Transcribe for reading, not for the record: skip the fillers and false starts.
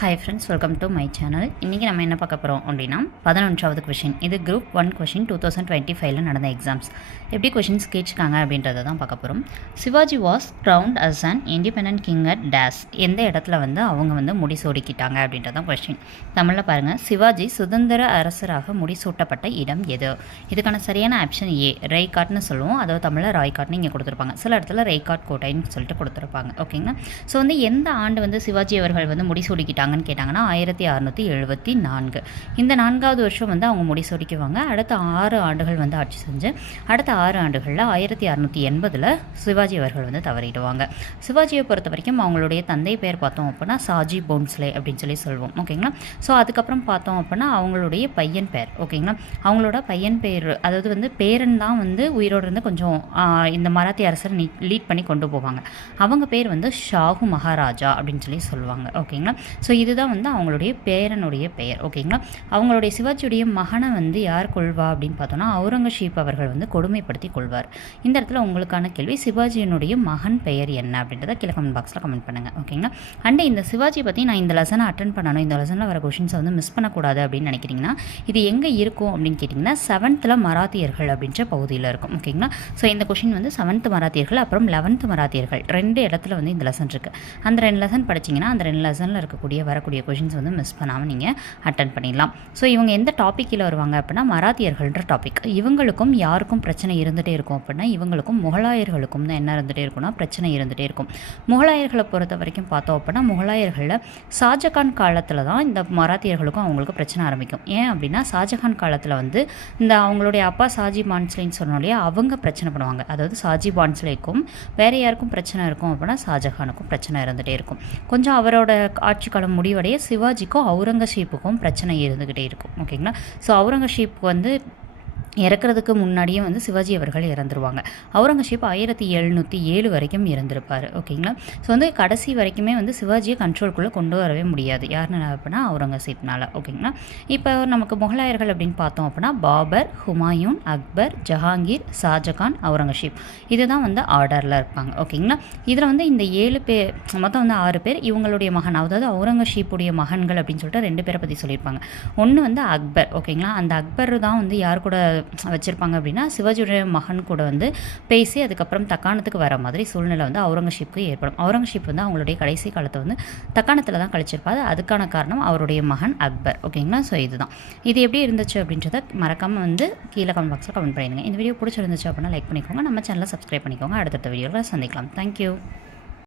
Hi friends, welcome to my channel. இன்றைக்கி நம்ம என்ன பார்க்க போகிறோம் அப்படின்னா 11வது கொஷின். இது குரூப் 1 கொஷின் 2025 நடந்த எக்ஸாம்ஸ். எப்படி கொஷின்ஸ் கேட்சிருக்காங்க அப்படின்றத தான் பார்க்க போகிறோம். Shivaji was crowned as an independent king at days. எந்த இடத்துல அவங்க முடிசூடிக்கிட்டாங்க அப்படின்றதான் கொஷின். தமிழில் பாருங்கள், சிவாஜி சுதந்திர அரசராக முடிசூட்டப்பட்ட இடம் எது? இதுக்கான சரியான ஆப்ஷன் ஏ, ரைகாட்னு சொல்லுவோம். அதாவது தமிழில் ராய்காட்னு இங்கே கொடுத்துருப்பாங்க. சில இடத்துல ரைகாட் கோட்டைன்னு சொல்லிட்டு கொடுத்துருப்பாங்க. ஓகேங்களா? ஸோ எந்த ஆண்டு சிவாஜி அவர்கள் முடிசூடிக்கிட்டாங்க கேட்டாங்கன்னா 1674. இந்த 4வது வருஷம் அவங்க முடிசூடிக்குவாங்க. அடுத்த 6 ஆண்டுகள் ஆட்சி செஞ்சு அடுத்த 6 ஆண்டுகளில் 1680 சிவாஜி அவர்கள் தவறிடுவாங்க. சிவாஜியை பொறுத்த வரைக்கும் அவங்களுடைய தந்தை பேர் பார்த்தோம் அப்படின்னா சாஜி போன்ஸ்லே அப்படின்னு சொல்லி சொல்லுவோம். ஓகேங்களா? ஸோ அதுக்கப்புறம் பார்த்தோம் அப்படின்னா அவங்களுடைய பையன் பேர், ஓகேங்களா, அவங்களோட பையன் பேர், அதாவது பேரன் தான் உயிரோடு இருந்து கொஞ்சம் இந்த மராத்திய அரசர் லீட் பண்ணி கொண்டு போவாங்க. அவங்க பேர் ஷாஹு மகாராஜா அப்படின்னு சொல்லி சொல்லுவாங்க. ஓகேங்களா? ஸோ இதுதான் அவங்களுடைய பேரனுடைய பெயர். ஓகேங்களா? அவங்களுடைய சிவாஜியுடைய மகனை யார் கொள்வா அப்படின்னு பார்த்தோன்னா அவுரங்கசீப் அவர்கள் கொடுமைப்படுத்தி கொள்வார். இந்த இடத்துல உங்களுக்கான கேள்வி, சிவாஜியினுடைய மகன் பெயர் என்ன அப்படின்றத கீழே கமெண்ட் பாக்ஸில் கமெண்ட் பண்ணுங்கள். ஓகேங்களா? அண்ட் இந்த சிவாஜி பற்றி நான் இந்த லெசனை அட்டன் பண்ணணும், இந்த லெசனில் வர கொஷின்ஸை மிஸ் பண்ணக்கூடாது அப்படின்னு நினைக்கிறீங்கன்னா இது எங்கே இருக்கும் அப்படின்னு கேட்டிங்கன்னா 7th மராத்தியர்கள் அப்படின்ற பகுதியில் இருக்கும். ஓகேங்களா? ஸோ இந்த கொஷின் 7th மராத்தியர்கள் அப்புறம் 11th மராத்தியர்கள் 2 இடத்துல இந்த லெசன் இருக்குது. அந்த 2 லெசன் படிச்சிங்கன்னா அந்த 2 லெசனில் வரக்கூடிய கொஷின்ஸ் மிஸ் பண்ணாமல் நீங்கள் அட்டன் பண்ணிடலாம். ஸோ இவங்க எந்த டாப்பிக்கில் வருவாங்க அப்படின்னா மராத்தியர்கள்ன்ற டாபிக். இவங்களுக்கும் யாருக்கும் பிரச்சனை இருந்துகிட்டே இருக்கும் அப்படின்னா இவங்களுக்கும் முகலாயர்களுக்கும் தான் என்ன இருந்துகிட்டே இருக்கும்னா பிரச்சனை இருந்துகிட்டே இருக்கும். முகலாயர்களை பொறுத்த வரைக்கும் பார்த்தோம் அப்படின்னா முகலாயர்களில் ஷாஜகான் காலத்தில் தான் இந்த மராத்தியர்களுக்கும் அவங்களுக்கு பிரச்சனை ஆரம்பிக்கும். ஏன் அப்படின்னா ஷாஜகான் காலத்தில் இந்த அவங்களுடைய அப்பா சாஜி பான்ஸ்லேன்னு சொன்னோம் இல்லையா, அவங்க பிரச்சனை பண்ணுவாங்க. அதாவது சாஜி பான்ஸ்லேக்கும் வேறு யாருக்கும் பிரச்சனை இருக்கும் அப்படின்னா ஷாஜகானுக்கும் பிரச்சனை இருந்துகிட்டே இருக்கும். கொஞ்சம் அவரோட ஆட்சி காலம் முடிவடைய சிவாஜிக்கும் அவுரங்கசீப்புக்கும் பிரச்சனை இருந்துக்கிட்டே இருக்கும். ஓகேங்களா? ஸோ அவுரங்கசீப் இறக்கிறதுக்கு முன்னாடியே சிவாஜி அவர்கள் இறந்துருவாங்க. அவுரங்கசீப் 1707 வரைக்கும் இறந்திருப்பார். ஓகேங்களா? ஸோ கடைசி வரைக்குமே சிவாஜியை கண்ட்ரோல்குள்ளே கொண்டு வரவே முடியாது. யாருன்னு அப்படின்னா அவுரங்கசீப்னால. ஓகேங்களா? இப்போ நமக்கு முகலாயர்கள் அப்படின்னு பார்த்தோம் அப்படின்னா பாபர், ஹுமாயூன், அக்பர், ஜஹாங்கீர், ஷாஜகான், அவுரங்கசீப் இதுதான் ஆர்டரில் இருப்பாங்க. ஓகேங்களா? இதில் இந்த 7 பேர் மொத்தம் 6 பேர் இவங்களுடைய மகன், அதாவது அவுரங்கசீப்புடைய மகன்கள் அப்படின்னு சொல்லிட்டு 2 பேரை பற்றி சொல்லியிருப்பாங்க. ஒன்று அக்பர். ஓகேங்களா? அந்த அக்பர் தான் யார் கூட வச்சுருப்பாங்க அப்படின்னா சிவாஜியுடைய மகன் கூட பேசி அதுக்கப்புறம் தக்காணத்துக்கு வர மாதிரி சூழ்நிலை அவுரங்கசீப்புக்கு ஏற்படும். அவுரங்கசீப் அவங்களுடைய கடைசி காலத்தை தக்காணத்தில் தான் கழிச்சிருப்பாரு. அதுக்கான காரணம் அவருடைய மகன் அக்பர். ஓகேங்களா? ஸோ இதுதான். இது எப்படி இருந்துச்சு அப்படின்றத மறக்காமல் கீழே கமெண்ட் பாக்ஸில் கமெண்ட் பண்ணிடுங்க. இந்த வீடியோ பிடிச்சிருந்துச்சு அப்படின்னா லைக் பண்ணிக்கோங்க, நம்ம சேனலை சப்ஸ்கிரைப் பண்ணிக்கோங்க. அடுத்தடுத்த வீடியோவில் சந்திக்கலாம். தேங்க்யூ.